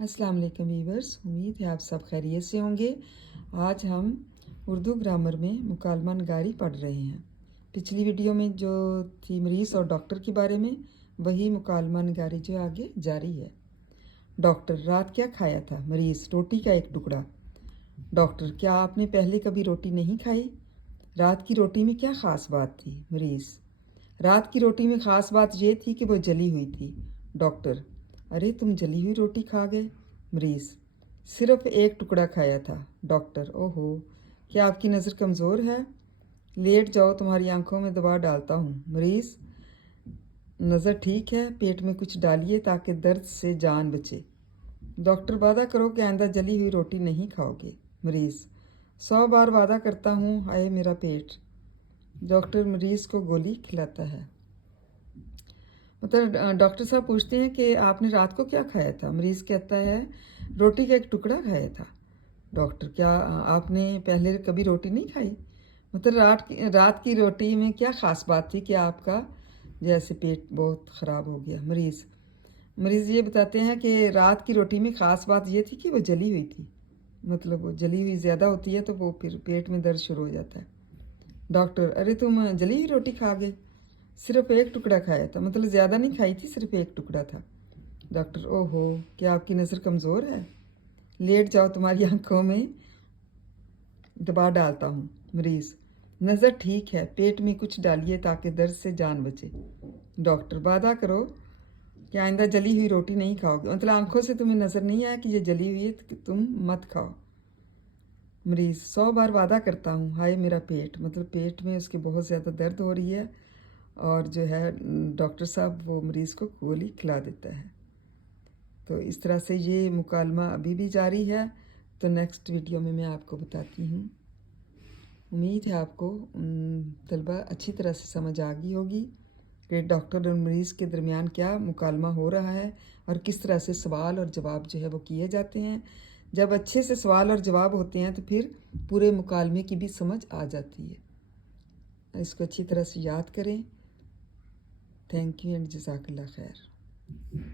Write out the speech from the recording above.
अस्सलाम वालेकुम व्यूअर्स, उम्मीद है आप सब खैरियत से होंगे। आज हम उर्दू ग्रामर में मुकालमा नगारी पढ़ रहे हैं। पिछली वीडियो में जो थी मरीज़ और डॉक्टर के बारे में, वही मुकालमा नगारी जो आगे जारी है। डॉक्टर, रात क्या खाया था? मरीज़, रोटी का एक टुकड़ा। डॉक्टर, क्या आपने पहले कभी रोटी नहीं खाई? रात की रोटी में क्या ख़ास बात थी? मरीज़, रात की रोटी में ख़ास बात ये थी कि वो जली हुई थी। डॉक्टर, अरे तुम जली हुई रोटी खा गए? मरीज़, सिर्फ एक टुकड़ा खाया था। डॉक्टर, ओहो, क्या आपकी नज़र कमज़ोर है? लेट जाओ, तुम्हारी आंखों में दवा डालता हूँ। मरीज़, नज़र ठीक है, पेट में कुछ डालिए ताकि दर्द से जान बचे। डॉक्टर, वादा करो कि आइंदा जली हुई रोटी नहीं खाओगे। मरीज़, 100 बार वादा करता हूँ, हाय मेरा पेट। डॉक्टर मरीज़ को गोली खिलाता है। मतलब डॉक्टर साहब पूछते हैं कि आपने रात को क्या खाया था? मरीज़ कहता है, रोटी का एक टुकड़ा खाया था। डॉक्टर, क्या आपने पहले कभी रोटी नहीं खाई? मतलब रात की रोटी में क्या ख़ास बात थी कि आपका जैसे पेट बहुत ख़राब हो गया? मरीज़ ये बताते हैं कि रात की रोटी में ख़ास बात ये थी कि वो जली हुई थी। मतलब वो जली हुई ज़्यादा होती है तो वो फिर पेट में दर्द शुरू हो जाता है। डॉक्टर, अरे तुम जली हुई रोटी खा गए? सिर्फ एक टुकड़ा खाया था, मतलब ज़्यादा नहीं खाई थी, सिर्फ एक टुकड़ा था। डॉक्टर, ओहो, क्या आपकी नज़र कमज़ोर है? लेट जाओ, तुम्हारी आंखों में दबा डालता हूँ। मरीज़, नज़र ठीक है, पेट में कुछ डालिए ताकि दर्द से जान बचे। डॉक्टर, वादा करो कि आइंदा जली हुई रोटी नहीं खाओगे। मतलब आंखों से तुम्हें नज़र नहीं आया कि ये जली हुई है तो तुम मत खाओ। मरीज़, 100 बार वादा करता हूँ, हाय मेरा पेट। मतलब पेट में उसके बहुत ज़्यादा दर्द हो रही है और जो है डॉक्टर साहब वो मरीज़ को गोली खिला देता है। तो इस तरह से ये मुकालमा अभी भी जारी है। तो नेक्स्ट वीडियो में मैं आपको बताती हूँ। उम्मीद है आपको तलबा अच्छी तरह से समझ आ गई होगी कि डॉक्टर और मरीज़ के दरमियान क्या मुकालमा हो रहा है और किस तरह से सवाल और जवाब जो है वो किए जाते हैं। जब अच्छे से सवाल और जवाब होते हैं तो फिर पूरे मुकालमे की भी समझ आ जाती है। इसको अच्छी तरह से याद करें। थैंक यू एंड जज़ाकल्लाह खैर।